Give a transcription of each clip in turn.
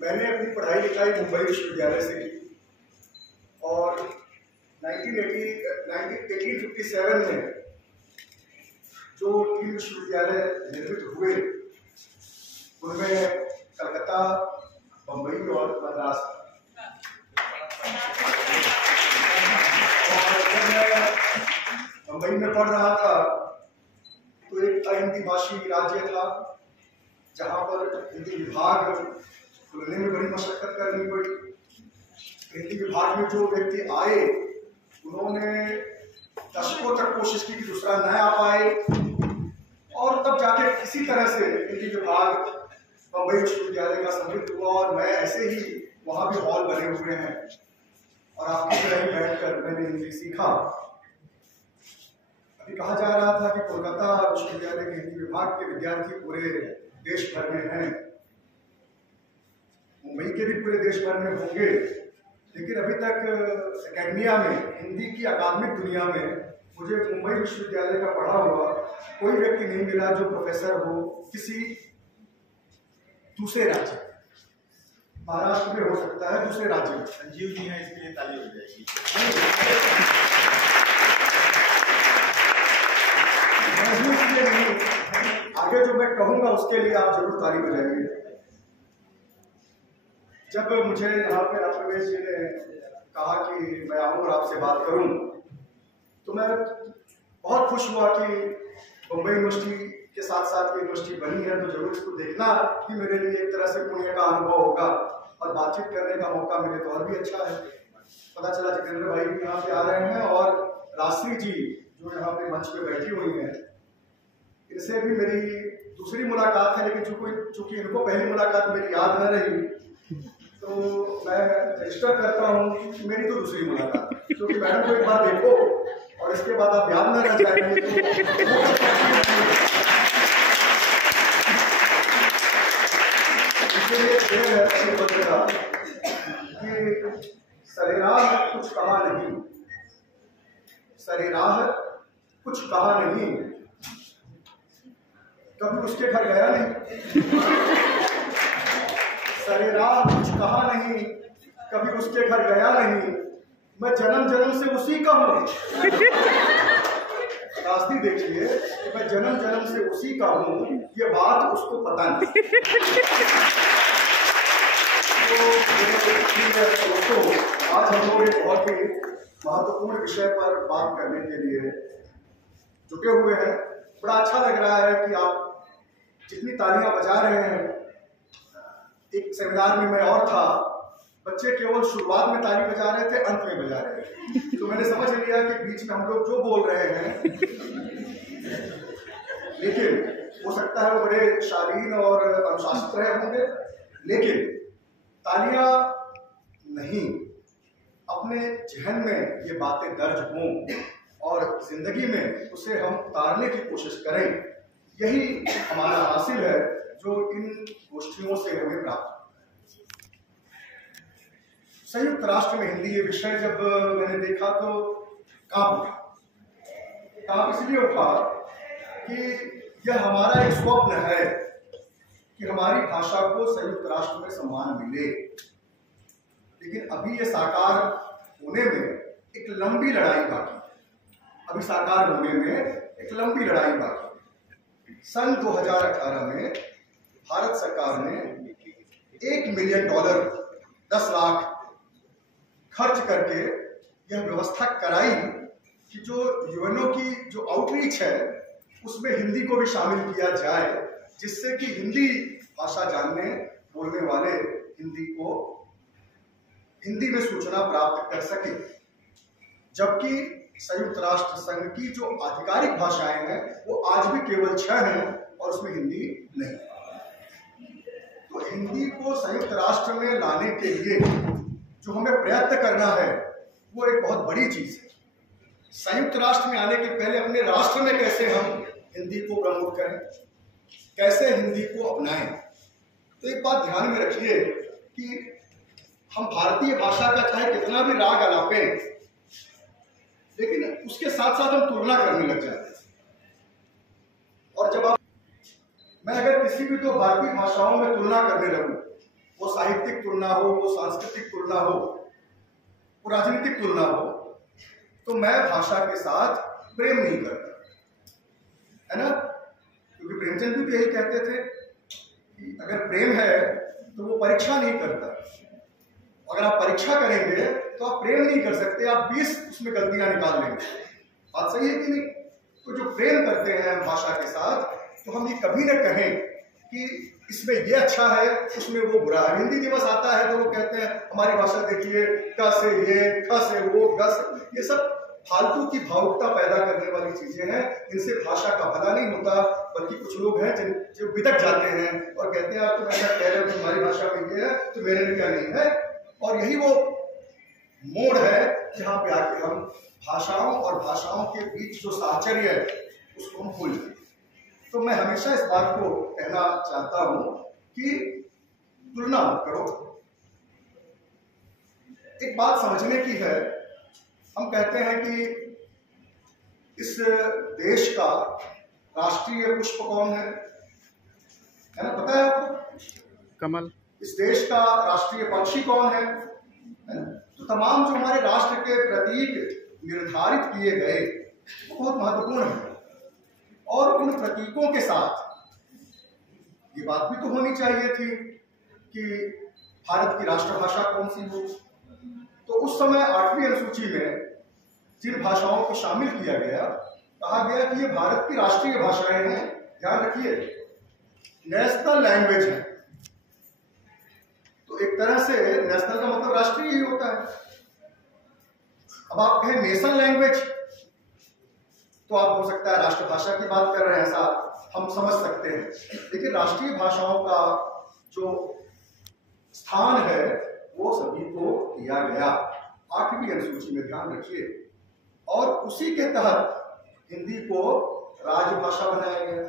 मैंने अपनी पढ़ाई लिखाई मुंबई विश्वविद्यालय से की और 1857 में जो 3 विश्वविद्यालय निर्मित हुए उनमें कलकत्ता, बम्बई और मद्रास। और जब मैं बम्बई में पढ़ रहा था तो एक अहिंदी भाषी राज्य था जहाँ पर हिंदी विभाग खोलने में बड़ी मशक्कत करनी पड़ी। हिंदी विभाग में जो व्यक्ति आए उन्होंने दशकों तक कोशिश की कि दूसरा न आ पाए और तब जाके किसी तरह से हिंदी विभाग बम्बई विश्वविद्यालय का सम्मिलित हुआ और मैं ऐसे ही वहाँ भी हॉल बने हुए हैं और आपकी तरह ही बैठकर मैंने हिंदी सीखा। अभी कहा जा रहा था कि कोलकाता विश्वविद्यालय के हिंदी विभाग के विद्यार्थी पूरे देश भर में हैं, मुंबई के भी पूरे देश भर में होंगे, लेकिन अभी तक एकेडमिया में, हिंदी की अकादमिक दुनिया में मुझे मुंबई विश्वविद्यालय का पढ़ा हुआ कोई व्यक्ति नहीं मिला जो प्रोफेसर हो किसी दूसरे राज्य, महाराष्ट्र में हो सकता है, दूसरे राज्य में। संजीव जी हैं, इसके लिए ताली हो जाएगी। नहीं, आगे जो मैं कहूंगा उसके लिए आप जरूर ताली बजाइए। जब मुझे यहाँ पे रमेश जी ने कहा कि मैं आऊँ और आपसे बात करूं तो मैं बहुत खुश हुआ कि बम्बई यूनिवर्सिटी के साथ साथ यूनिवर्सिटी बनी है तो जरूर इसको देखना कि मेरे लिए एक तरह से पुण्य का अनुभव होगा और बातचीत करने का मौका मिले तो और भी अच्छा है। पता चला जितेंद्र भाई भी यहाँ पे आ रहे हैं और राश्री जी जो यहाँ पे मंच पे बैठी हुई हैं, इनसे भी मेरी दूसरी मुलाकात है, लेकिन चूंकि इनको पहली मुलाकात मेरी याद न रही तो मैं रजिस्टर करता हूँ कि मेरी तो दूसरी मुलाकात, क्योंकि मैडम को एक बार देखो और इसके बाद आप याद न रह जाएंगे तो इसलिए कि सरेराह कुछ कहा नहीं, सरेराह कुछ कहा नहीं, कभी उसके घर गया नहीं, सरेराह कुछ कहा नहीं, कभी उसके घर गया नहीं, मैं जन्म जन्म से उसी का हूं। रास्ती देखिए कि मैं जन्म जन्म से उसी का हूं, ये बात उसको पता नहीं। तो आज हम लोग एक बहुत ही महत्वपूर्ण विषय पर बात करने के लिए जुटे हुए हैं। बड़ा अच्छा लग रहा है कि आप जितनी तालियां बजा रहे हैं। एक सेमिनार में मैं और था, बच्चे केवल शुरुआत में ताली बजा रहे थे, अंत में बजा रहे थे, तो मैंने समझ लिया कि बीच में हम लोग जो बोल रहे हैं लेकिन हो सकता है वो बड़े शालीन और अनुशासित रहे होंगे, लेकिन तालियां नहीं, अपने जहन में ये बातें दर्ज हों और जिंदगी में उसे हम उतारने की कोशिश करें, यही हमारा हासिल है जो इन गोष्ठियों से हमें प्राप्त। संयुक्त राष्ट्र में हिंदी ये विषय जब मैंने देखा तो कांप उठा। कांप इसलिए उठा कि यह हमारा एक स्वप्न है कि हमारी भाषा को संयुक्त राष्ट्र में सम्मान मिले, लेकिन अभी ये साकार होने में एक लंबी लड़ाई बाकी है। अभी साकार होने में एक लंबी लड़ाई बाकी है। सन 2018 में भारत सरकार ने $1 मिलियन 10 लाख खर्च करके यह व्यवस्था कराई कि जो यूएनओ की जो आउटरीच है उसमें हिंदी को भी शामिल किया जाए, जिससे कि हिंदी भाषा जानने बोलने वाले हिंदी में सूचना प्राप्त कर सके। जबकि संयुक्त राष्ट्र संघ की जो आधिकारिक भाषाएं हैं वो आज भी केवल 6 हैं और उसमें हिंदी नहीं। तो हिंदी को संयुक्त राष्ट्र में लाने के लिए जो हमें प्रयत्न करना है वो एक बहुत बड़ी चीज है। संयुक्त राष्ट्र में आने के पहले अपने राष्ट्र में कैसे हम हिंदी को प्रमोट करें, कैसे हिंदी को अपनाएं। तो एक बात ध्यान में रखिए कि हम भारतीय भाषा का चाहे कितना भी राग अलापें, लेकिन उसके साथ साथ हम तुलना करने लग जाते हैं। और जब मैं अगर किसी भी 2 भारतीय भाषाओं में तुलना करने लगूं, वो साहित्यिक तुलना हो, वो सांस्कृतिक तुलना हो, वो राजनीतिक तुलना हो, तो मैं भाषा के साथ प्रेम नहीं करता, है ना। क्योंकि प्रेमचंद भी यही कहते थे कि अगर प्रेम है तो वो परीक्षा नहीं करता, अगर आप परीक्षा करेंगे तो आप प्रेम नहीं कर सकते, आप 20 उसमें गलतियां निकाल लेंगे। बात सही है कि नहीं? तो जो प्रेम करते हैं भाषा के साथ, तो हम ये कभी न कहें कि इसमें ये अच्छा है उसमें वो बुरा है। हिंदी दिवस आता है तो वो कहते हैं हमारी भाषा देखिए, क से ये, ख से वो, ग से, ये सब फालतू की भावुकता पैदा करने वाली चीजें हैं। इनसे भाषा का भला नहीं होता, बल्कि कुछ लोग हैं जो बिदक जाते हैं और कहते हैं आप तो ऐसा कह रहे हो कि हमारी भाषा में ये है तो मेरे में क्या नहीं है। और यही वो मोड़ है जहां पे आके हम भाषाओं और भाषाओं के बीच जो साहचर्य है उसको हम भूल जाए। तो मैं हमेशा इस बात को कहना चाहता हूं कि तुलना मत करो। एक बात समझने की है, हम कहते हैं कि इस देश का राष्ट्रीय पुष्प कौन है ना, पता है आपको? कमल। इस देश का राष्ट्रीय पक्षी कौन है ना? तो तमाम जो हमारे राष्ट्र के प्रतीक निर्धारित किए गए वो बहुत महत्वपूर्ण है, और उन प्रतीकों के साथ ये बात भी तो होनी चाहिए थी कि भारत की राष्ट्रभाषा कौन सी हो। तो उस समय 8वीं अनुसूची में जिन भाषाओं को शामिल किया गया, कहा गया कि ये भारत की राष्ट्रीय भाषाएं हैं। ध्यान रखिए, नेशनल लैंग्वेज है। तो एक तरह से नेशनल का मतलब राष्ट्रीय ही होता है। अब आप कहें नेशनल लैंग्वेज, तो आप हो सकता है राष्ट्रभाषा की बात कर रहे हैं, ऐसा हम समझ सकते हैं। लेकिन राष्ट्रीय भाषाओं का जो स्थान है वो सभी को दिया गया 8वीं अनुसूची में, ध्यान रखिए। और उसी के तहत हिंदी को राजभाषा बनाया गया।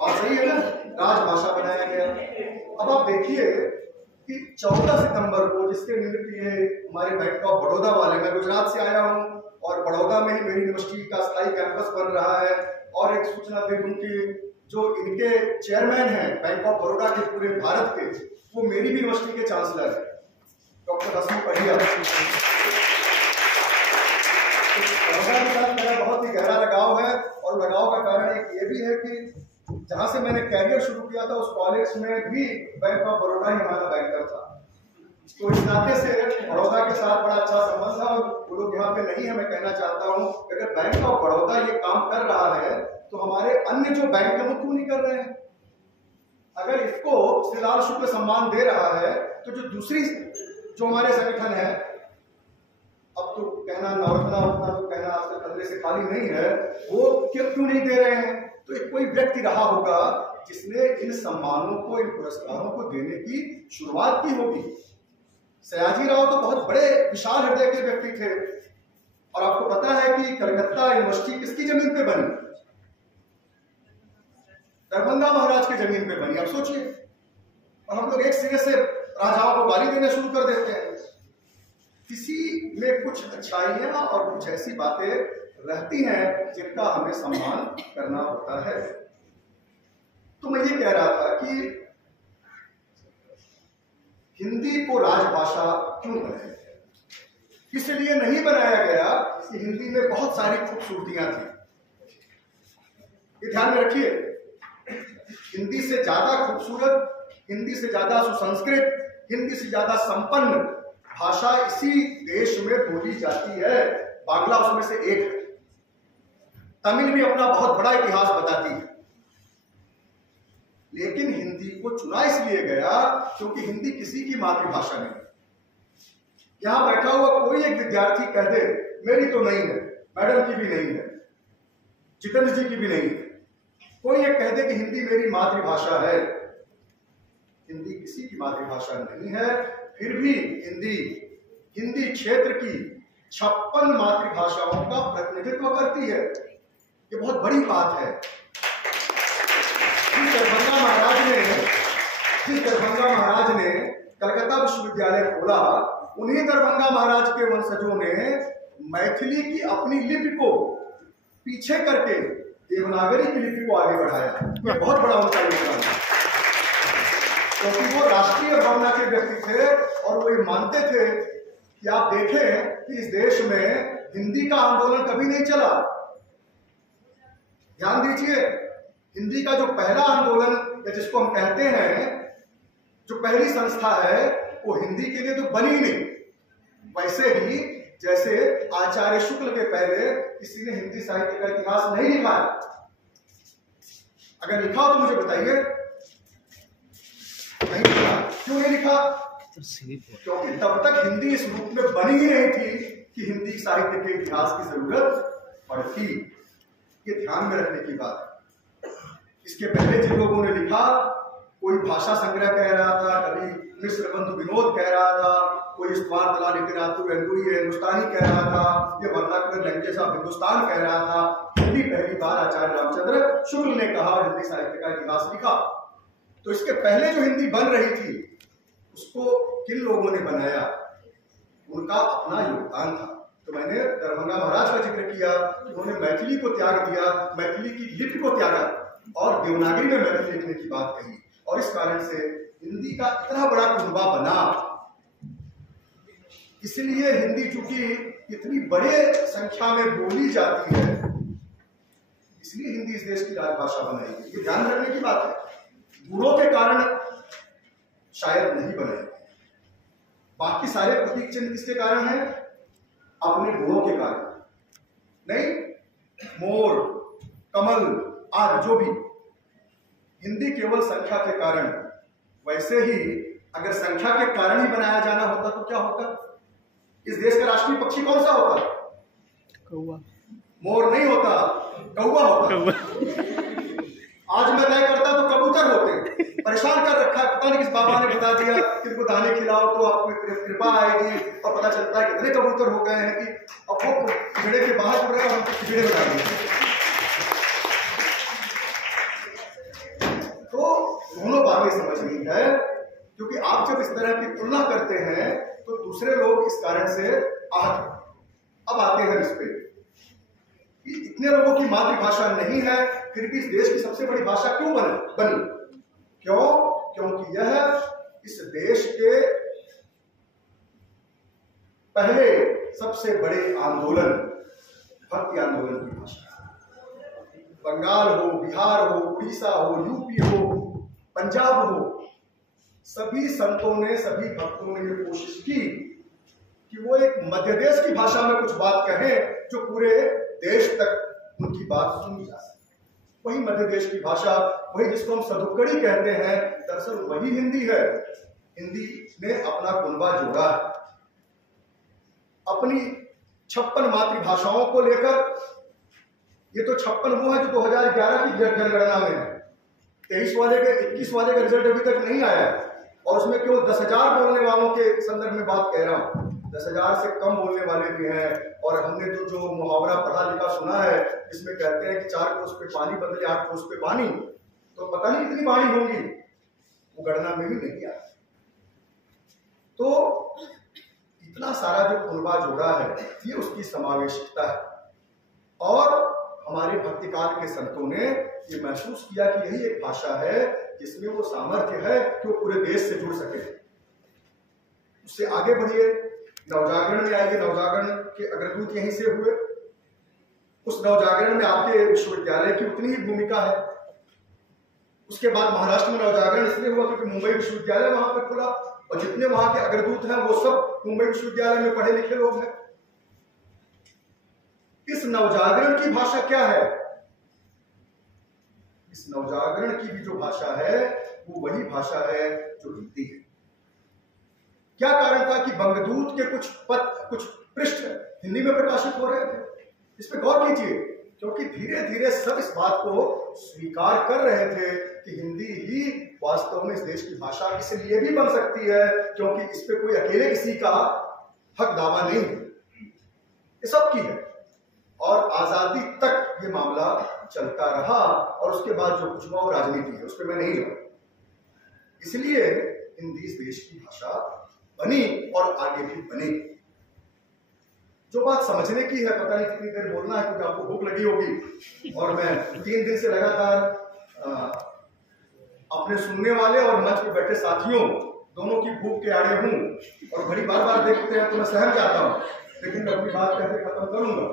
बात सही है ना, राजभाषा बनाया गया। अब आप देखिए कि 14 सितंबर को, जिसके निमित्त ये हमारे बैंक ऑफ बड़ौदा वाले, मैं गुजरात से आया हूँ और बड़ौदा में ही मेरी यूनिवर्सिटी का स्थायी कैंपस बन रहा है, और एक सूचना दे दूं कि जो इनके चेयरमैन हैं बैंक ऑफ बड़ौदा के पूरे भारत के, वो मेरी भी यूनिवर्सिटी के चांसलर है, डॉक्टर हसमुख अढ़िया। बड़ौदा के साथ मेरा बहुत ही गहरा लगाव है, और लगाव का कारण एक ये भी है कि जहां से मैंने कैरियर शुरू किया था उस कॉलेज में भी बैंक ऑफ बड़ौदा ही हमारा बैंकर था। तो इस नाते से बड़ौदा के साथ बड़ा अच्छा संबंध है, और वो लोग यहाँ पे नहीं है। मैं कहना चाहता हूँ अगर बैंक ऑफ बड़ौदा ये काम कर रहा है तो हमारे अन्य जो बैंक है वो क्यों नहीं कर रहे हैं? अगर इसको श्रीलाल शुक्ल सम्मान दे रहा है तो जो दूसरी जो हमारे संगठन है, अब तो कहना नवरत्ना उतना तो कहना आपके खतरे से खाली नहीं है, वो क्यों नहीं दे रहे हैं? तो एक कोई व्यक्ति रहा होगा जिसने इन सम्मानों को, इन पुरस्कारों को देने की शुरुआत की होगी। सयाजी राव तो बहुत बड़े विशाल हृदय के व्यक्ति थे, और आपको पता है कि कलकत्ता यूनिवर्सिटी किसकी जमीन पे बनी? दरभंगा महाराज की जमीन पे बनी। आप सोचिए, और हम लोग एक सिरे से राजाओं को गाली देना शुरू कर देते हैं। किसी में कुछ अच्छाइयां और कुछ ऐसी बातें रहती हैं जिनका हमें सम्मान करना होता है। तो मैं ये कह रहा था कि हिंदी को राजभाषा क्यों बनाया गया? इसलिए नहीं बनाया गया कि हिंदी में बहुत सारी खूबसूरतियां थी। ये ध्यान में रखिए, हिंदी से ज्यादा खूबसूरत, हिंदी से ज्यादा सुसंस्कृत, हिंदी से ज्यादा संपन्न भाषा इसी देश में बोली जाती है। बांग्ला उसमें से एक है। तमिल भी अपना बहुत बड़ा इतिहास बताती है, लेकिन हिंदी को चुना इसलिए गया क्योंकि हिंदी किसी की मातृभाषा नहीं। यहां बैठा हुआ कोई एक विद्यार्थी कह दे मेरी तो नहीं है, मैडम की भी नहीं है, जितेंद्र जी की भी नहीं है, कोई एक कह दे कि हिंदी मेरी मातृभाषा है। हिंदी किसी की मातृभाषा नहीं है, फिर भी हिंदी क्षेत्र की 56 मातृभाषाओं का प्रतिनिधित्व करती है। ये बहुत बड़ी बात है। जिस दरभंगा महाराज ने कलकत्ता विश्वविद्यालय खोला, उन्हीं दरभंगा महाराज के वंशजों ने मैथिली की अपनी लिपि को पीछे करके देवनागरी की लिपि को आगे बढ़ाया। ये बहुत बड़ा उनका योगदान है, क्योंकि वो राष्ट्रीय भावना के व्यक्ति व्यक्ति थे और वो ये मानते थे कि आप देखें कि इस देश में हिंदी का आंदोलन कभी नहीं चला। ध्यान दीजिए, हिंदी का जो पहला आंदोलन या जिसको हम कहते हैं, जो पहली संस्था है, वो हिंदी के लिए तो बनी नहीं। वैसे ही जैसे आचार्य शुक्ल के पहले किसी ने हिंदी साहित्य का इतिहास नहीं लिखा है। अगर लिखा हो तो मुझे बताइए, नहीं लिखा। क्यों नहीं लिखा? क्योंकि तब तक हिंदी इस रूप में बनी ही नहीं थी कि हिंदी साहित्य के इतिहास की जरूरत पड़ती। ये ध्यान में रखने की बात है। इसके पहले जिन लोगों ने लिखा, कोई भाषा संग्रह कह रहा था, कभी मिश्र बंधु विनोद कह रहा था, कोई इस्तवार दलाल हिंदुस्तानी कह रहा था, ये वर्नाकुलर लैंग्वेज ऑफ हिंदुस्तान कह रहा था। हिंदी पहली बार आचार्य रामचंद्र शुक्ल ने कहा और हिंदी साहित्य का इतिहास लिखा। तो इसके पहले जो हिंदी बन रही थी उसको किन लोगों ने बनाया, उनका अपना योगदान था। तो मैंने दरभंगा महाराज का जिक्र किया कि उन्होंने मैथिली को त्याग दिया, मैथिली की लिपि को त्यागा और देवनागरी में मैथिली लिखने की बात कही, और इस कारण से हिंदी का इतना बड़ा कुनबा बना। इसलिए हिंदी चूंकि इतनी बड़े संख्या में बोली जाती है, इसलिए हिंदी इस देश की राजभाषा बनाई गई। ये ध्यान रखने की बात है। गुणों के कारण शायद नहीं बनाई, बाकी सारे प्रतीक चिन्ह किसके कारण है? अपने गुणों के कारण। नहीं, मोर, कमल आदि जो भी, हिंदी केवल संख्या के कारण। वैसे ही अगर संख्या के कारण ही बनाया जाना होता तो क्या होता? इस देश का राष्ट्रीय पक्षी कौन सा होता? कौवा। मोर नहीं होता, कौवा होता। आज मैं तय करता तो कबूतर होते। परेशान कर रखा है, पता नहीं किस बाबा ने बता दिया कि इनको दाने खिलाओ तो आपको कृपा आएगी, और पता चलता है कितने कबूतर हो गए हैं कि अब वो पिंजड़े के बाहर उड़ रहे हैं और हमको पिंजड़े में डाल दिए। तो दोनों बातें समझनी है, क्योंकि आप जब इस तरह की तुलना करते हैं तो दूसरे लोग इस कारण से आहत। अब आते हैं इस पे कि इतने लोगों की मातृभाषा नहीं है, फिर भी इस देश की सबसे बड़ी भाषा क्यों बनी? क्यों? क्योंकि यह इस देश के पहले सबसे बड़े आंदोलन, भक्ति आंदोलन की भाषा है। बंगाल हो, बिहार हो, उड़ीसा हो, यूपी हो, पंजाब हो, सभी संतों ने, सभी भक्तों ने ये कोशिश की कि वो एक मध्य देश की भाषा में कुछ बात कहें जो पूरे देश तक उनकी बात सुनी जा सके। वही मध्य देश की भाषा, वही जिसको हम सदुक्कड़ी कहते हैं, दरअसल वही हिंदी है। हिंदी ने अपना कुनबा जोड़ा है अपनी 56 मातृभाषाओं को लेकर। ये तो 56 वो है जो 2011 की जनगणना में है। 23 वाले का 21 वाले का रिजल्ट अभी तक नहीं आया है, और उसमें केवल 10,000 बोलने वालों के संदर्भ में बात कह रहा हूं। 10,000 से कम बोलने वाले भी हैं। और हमने तो जो मुहावरा पढ़ा लिखा सुना है, जिसमें कहते हैं कि 4 कोस पे पानी बदले 8 कोस पे पानी, तो पता नहीं कितनी पानी होंगी, वो गणना में भी नहीं आती। तो इतना सारा जो कुनबा जोड़ा है, ये उसकी समावेशिकता है। और हमारे भक्तिकाल के संतों ने ये महसूस किया कि यही एक भाषा है जिसमें वो सामर्थ्य है कि वो पूरे देश से जुड़ सके। उससे आगे बढ़िए, नवजागरण में आएंगे। नवजागरण के अग्रदूत यहीं से हुए। उस नवजागरण में आपके विश्वविद्यालय की उतनी ही भूमिका है। उसके बाद महाराष्ट्र में नवजागरण इसलिए हुआ क्योंकि मुंबई विश्वविद्यालय वहां पर खुला, और जितने वहां के अग्रदूत हैं वो सब मुंबई विश्वविद्यालय में पढ़े लिखे लोग हैं। इस नवजागरण की भाषा क्या है? इस नवजागरण की भी जो भाषा है वो वही भाषा है जो हिंदी है। क्या कारण था कि बंगदूत के कुछ पृष्ठ हिंदी में प्रकाशित हो रहे थे? इस पे गौर कीजिए, क्योंकि धीरे धीरे सब इस बात को स्वीकार कर रहे थे कि हिंदी ही वास्तव में इस देश की भाषा इसलिए भी बन सकती है क्योंकि इस पे कोई अकेले किसी का हक दावा नहीं है, ये सबकी है। और आजादी तक ये मामला चलता रहा, और उसके बाद जो कुछ हुआ वो राजनीति है, उस पर मैं नहीं जाऊंगा। इसलिए हिंदी इस देश की भाषा बनी और आगे भी बनेगी। जो बात समझने की है, पता नहीं कितनी देर बोलना है क्योंकि आपको भूख लगी होगी, और मैं 3 दिन से लगातार अपने सुनने वाले और मंच पे बैठे साथियों दोनों की भूख के आड़े हूं और घड़ी बार बार देखते हैं तो मैं सहम जाता हूं, लेकिन मैं अपनी बात कहते खत्म करूंगा।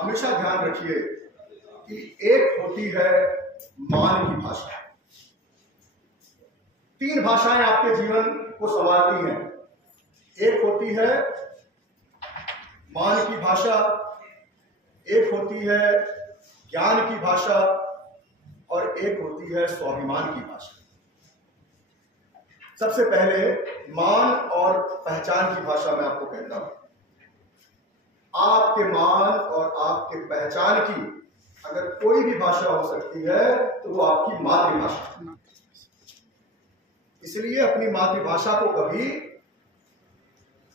हमेशा ध्यान रखिए कि एक होती है मान की भाषा। 3 भाषाएं आपके जीवन को संवारती हैं। एक होती है मान की भाषा, एक होती है ज्ञान की भाषा और एक होती है स्वाभिमान की भाषा। सबसे पहले मान और पहचान की भाषा मैं आपको कहता हूं। आपके मान और आपके पहचान की अगर कोई भी भाषा हो सकती है तो वो आपकी मातृभाषा। इसलिए अपनी मातृभाषा को कभी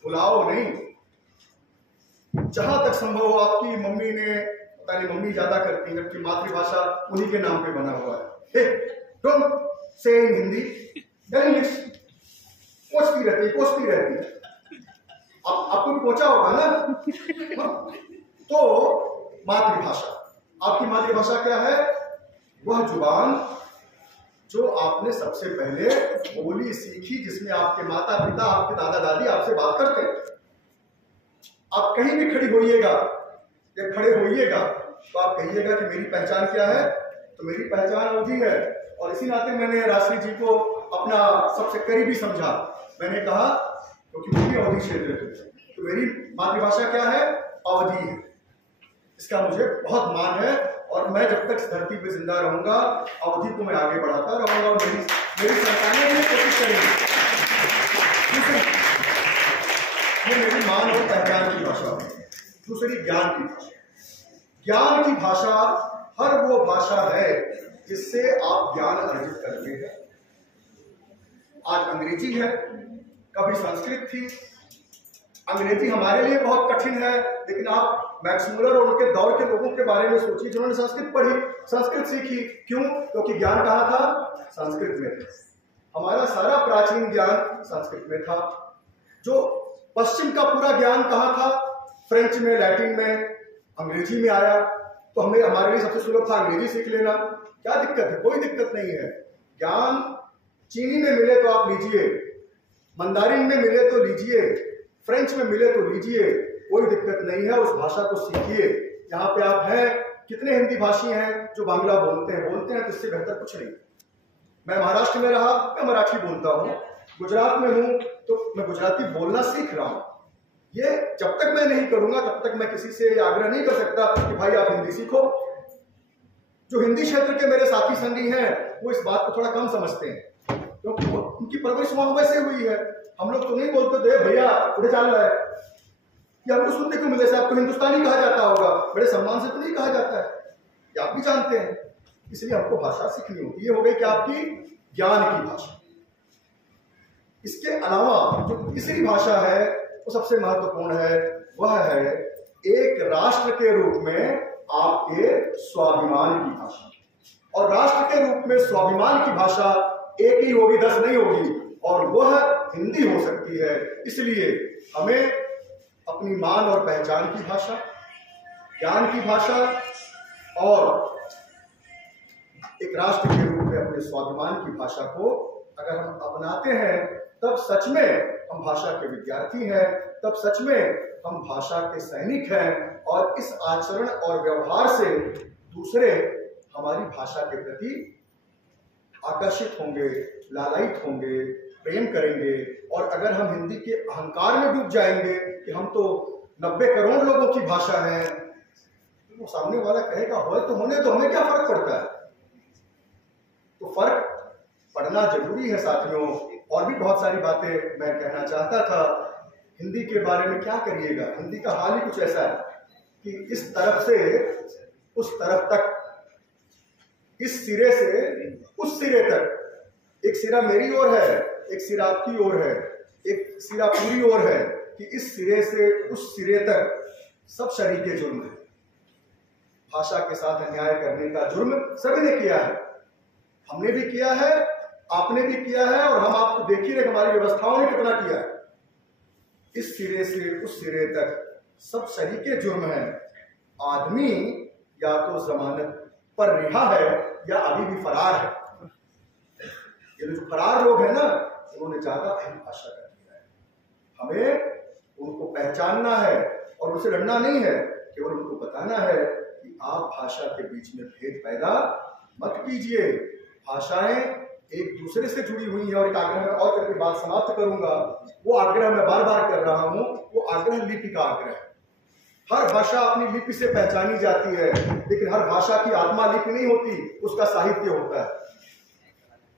भुलाओ नहीं। जहां तक संभव हो, आपकी मम्मी ने, पता नहीं मम्मी ज्यादा करती है, आपकी मातृभाषा उन्हीं के नाम पे बना हुआ है। Don't say in Hindi, English, कोसती रहती है। आपको भी पहुंचा होगा ना। तो मातृभाषा, आपकी मातृभाषा क्या है? वह जुबान जो आपने सबसे पहले बोली सीखी, जिसमें आपके माता पिता, आपके दादा दादी आपसे बात करते हैं। आप कहीं भी खड़े होइएगा तो आप कहिएगा कि मेरी पहचान क्या है? तो मेरी पहचान अवधि है। और इसी नाते मैंने राष्ट्रीय जी को अपना सबसे करीबी समझा। मैंने कहा क्योंकि वो भी अवधि क्षेत्र है, तो मेरी मातृभाषा क्या है? अवधि है। इसका मुझे बहुत मान है और मैं जब तक इस धरती पे जिंदा रहूंगा अवधि को मैं आगे बढ़ाता रहूंगा और मेरी सरकारें भी कोशिश करेंगी। ये मेरी मान और पहचान की भाषा है। दूसरी ज्ञान की भाषा। ज्ञान की भाषा हर वो भाषा है जिससे आप ज्ञान अर्जित करते हैं। आज अंग्रेजी है, कभी संस्कृत थी। अंग्रेजी हमारे लिए बहुत कठिन है, लेकिन आप मैक्स मुलर और उनके दौर के लोगों के बारे में सोचिए जिन्होंने संस्कृत पढ़ी, संस्कृत सीखी। क्यों? क्योंकि ज्ञान कहाँ था? संस्कृत में था। हमारा सारा प्राचीन ज्ञान संस्कृत में था। जो पश्चिम का पूरा ज्ञान कहाँ था? फ्रेंच में, लैटिन में, अंग्रेजी में आया। तो हमारे लिए सबसे सुलभ था अंग्रेजी सीख लेना। क्या दिक्कत है? कोई दिक्कत नहीं है। ज्ञान चीनी में मिले तो आप लीजिए, मंदारिन में मिले तो लीजिए, फ्रेंच में मिले तो लीजिए, कोई दिक्कत नहीं है। उस भाषा को सीखिए। यहाँ पे आप हैं, कितने हिंदी भाषी हैं जो बांग्ला बोलते हैं, तो इससे बेहतर कुछ नहीं। मैं महाराष्ट्र में रहा, मैं मराठी बोलता हूँ। गुजरात में हूं तो मैं गुजराती बोलना सीख रहा हूं। ये जब तक मैं नहीं करूंगा तब तक मैं किसी से आग्रह नहीं कर सकता कि भाई आप हिंदी सीखो। जो हिंदी क्षेत्र के मेरे साथी संगी हैं वो इस बात को थोड़ा कम समझते हैं, क्योंकि उनकी परवरिश वहां वैसे हुई है। हम लोग तो नहीं बोलते थे भैया उड़े चल रहा है, ये हमको सुनने को मिले से आपको हिंदुस्तानी कहा जाता होगा, बड़े सम्मान से तो नहीं कहा जाता है, ये आप भी जानते हैं। इसलिए हमको भाषा सीखनी होगी। ये हो गई कि आपकी ज्ञान की भाषा। इसके अलावा जो तीसरी भाषा है वो सबसे महत्वपूर्ण है, वह है एक राष्ट्र के रूप में आपके स्वाभिमान की भाषा। और राष्ट्र के रूप में स्वाभिमान की भाषा एक ही होगी, 10 नहीं होगी, और वह हिंदी हो सकती है। इसलिए हमें अपनी मान और पहचान की भाषा, ज्ञान की भाषा और एक राष्ट्र के रूप में अपने स्वाभिमान की भाषा को अगर हम अपनाते हैं तब सच में हम भाषा के विद्यार्थी हैं, तब सच में हम भाषा के सैनिक हैं। और इस आचरण और व्यवहार से दूसरे हमारी भाषा के प्रति आकर्षित होंगे, लालायित होंगे, प्रेम करेंगे। और अगर हम हिंदी के अहंकार में डूब जाएंगे कि हम तो 90 करोड़ लोगों की भाषा है, तो सामने वाला कहेगा हो तो होने तो, हमें क्या फर्क पड़ता है? तो फर्क पढ़ना जरूरी है साथियों। और भी बहुत सारी बातें मैं कहना चाहता था। हिंदी के बारे में क्या करिएगा, हिंदी का हाल ही कुछ ऐसा है कि इस तरफ से उस तरफ तक, इस सिरे से उस सिरे तक, एक सिरा मेरी ओर है, एक सिरा आपकी ओर है, एक सिरा पूरी ओर है, कि इस सिरे से उस सिरे तक सब शरीके जुर्म है। भाषा के साथ अन्याय करने का जुर्म सभी ने किया है, हमने भी किया है, आपने भी किया है, और हम आपको देख ही रहे हमारी व्यवस्थाओं ने कितना किया है। इस सिरे से उस सिरे तक सब शरीके जुर्म है। आदमी या तो जमानत पर रिहा है या अभी भी फरार है। ये जो फरार लोग हैं ना, उन्होंने ज़्यादा अहम भाषा कर दिया है। हमें उनको पहचानना है और उनसे लड़ना नहीं है, केवल उनको बताना है कि आप भाषा के बीच में भेद पैदा मत कीजिए। भाषाएं एक दूसरे से जुड़ी हुई हैं। और एक आग्रह में और करके बात समाप्त करूंगा। वो आग्रह मैं बार बार कर रहा हूं, वो आग्रह लिपि का आग्रह है। हर भाषा अपनी लिपि से पहचानी जाती है, लेकिन हर भाषा की आत्मा लिपि नहीं होती, उसका साहित्य होता है।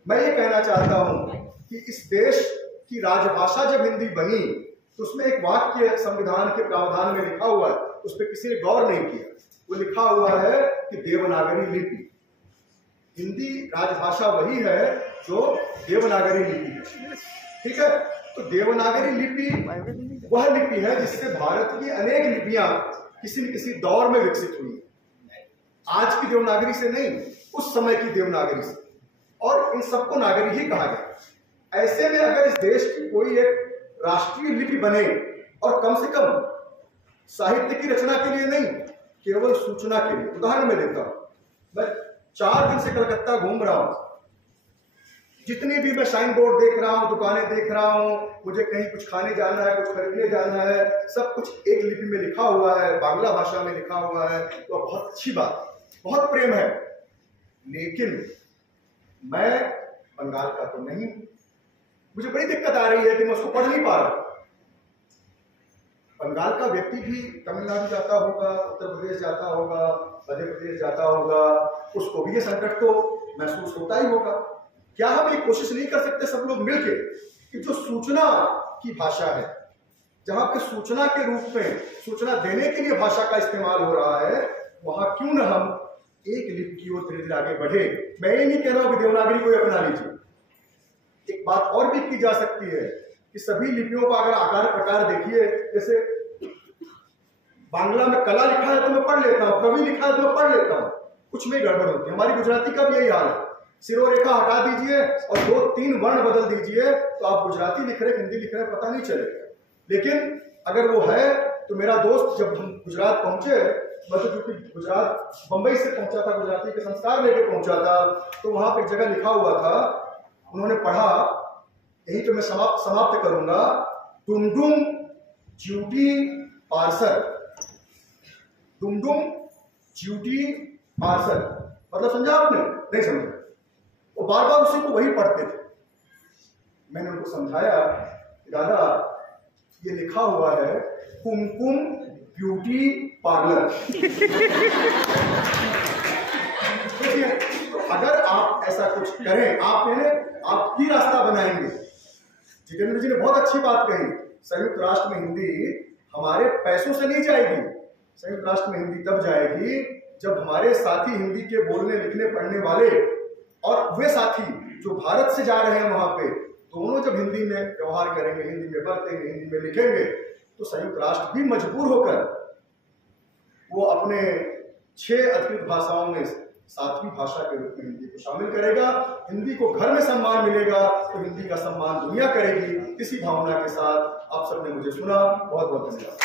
मैं ये कहना चाहता हूं कि इस देश की राजभाषा जब हिंदी बनी तो उसमें एक वाक्य संविधान के प्रावधान में लिखा हुआ है, उस पर किसी ने गौर नहीं किया। वो लिखा हुआ है कि देवनागरी लिपि। हिंदी राजभाषा वही है जो देवनागरी लिपि है, ठीक है। तो देवनागरी लिपि वह लिपि है जिससे भारत की अनेक लिपियां किसी न किसी दौर में विकसित हुई। आज की देवनागरी से नहीं, उस समय की देवनागरी से, और इन सबको नागरी ही कहा गया। ऐसे में अगर इस देश की कोई एक राष्ट्रीय लिपि बने, और कम से कम साहित्य की रचना के लिए नहीं, केवल सूचना के लिए। उदाहरण मैं देता हूं, मैं 4 दिन से कलकत्ता घूम रहा हूं। जितनी भी मैं साइन बोर्ड देख रहा हूं, दुकानें देख रहा हूं, मुझे कहीं कुछ खाने जाना है, कुछ खरीदने जाना है, सब कुछ एक लिपि में लिखा हुआ है, बांग्ला भाषा में लिखा हुआ है। तो बहुत अच्छी बात, बहुत प्रेम है। लेकिन मैं बंगाल का तो नहीं, मुझे बड़ी दिक्कत आ रही है कि मैं उसको पढ़ नहीं पा रहा। बंगाल का व्यक्ति भी तमिलनाडु जाता होगा, उत्तर प्रदेश जाता होगा, मध्य प्रदेश जाता होगा, उसको भी ये संकट तो महसूस होता ही होगा। क्या हम ये कोशिश नहीं कर सकते सब लोग मिलके कि जो सूचना की भाषा है, जहां पे सूचना के रूप में सूचना देने के लिए भाषा का इस्तेमाल हो रहा है, वहां क्यों न हम एक लिपि की ओर धीरे धीरे आगे बढ़े। मैं ये नहीं कह रहा हूं कि देवनागरी को अपना लीजिए। एक बात और भी की जा सकती है कि सभी लिपियों का अगर आकार प्रकार देखिए, जैसे बांग्ला में कला लिखा है तो मैं पढ़ लेता हूं, कवि लिखा है तो मैं पढ़ लेता हूं, कुछ में गड़बड़ होती है। हमारी गुजराती का भी यही हाल है। सिरोरेखा हटा दीजिए और 2-3 वर्ण बदल दीजिए तो आप गुजराती लिख रहे, हिंदी लिख रहे, पता नहीं चलेगा। लेकिन अगर वो है तो मेरा दोस्त जब हम गुजरात पहुंचे, मैं तो क्योंकि गुजरात बंबई से पहुंचा था, गुजराती के संस्कार लेके पहुंचा था, तो वहां पर एक जगह लिखा हुआ था, उन्होंने पढ़ा, यही तो मैं समाप्त करूंगा, डुमडुम ज्यूटी पार्सल। डुमडुम ज्यूटी पार्सल मतलब समझा आपने? नहीं समझा। वो बार बार उसी को वही पढ़ते थे। मैंने उनको समझाया, दादा ये लिखा हुआ है कुमकुम ब्यूटी पार्लर। देखिए, तो अगर आप ऐसा कुछ करें, आप ही रास्ता बनाएंगे। जितेंद्र जी ने बहुत अच्छी बात कही, संयुक्त राष्ट्र में हिंदी हमारे पैसों से नहीं जाएगी। संयुक्त राष्ट्र में हिंदी तब जाएगी जब हमारे साथी हिंदी के बोलने लिखने पढ़ने वाले और वे साथी जो भारत से जा रहे हैं वहां पे, दोनों जब हिंदी में व्यवहार करेंगे, हिंदी में बरतेंगे, हिंदी में लिखेंगे, तो संयुक्त राष्ट्र भी मजबूर होकर वो अपने 6 अधिकृत भाषाओं में 7वीं भाषा के रूप में हिंदी को शामिल करेगा। हिंदी को घर में सम्मान मिलेगा तो हिंदी का सम्मान दुनिया करेगी। इसी भावना के साथ आप सबने मुझे सुना, बहुत बहुत धन्यवाद।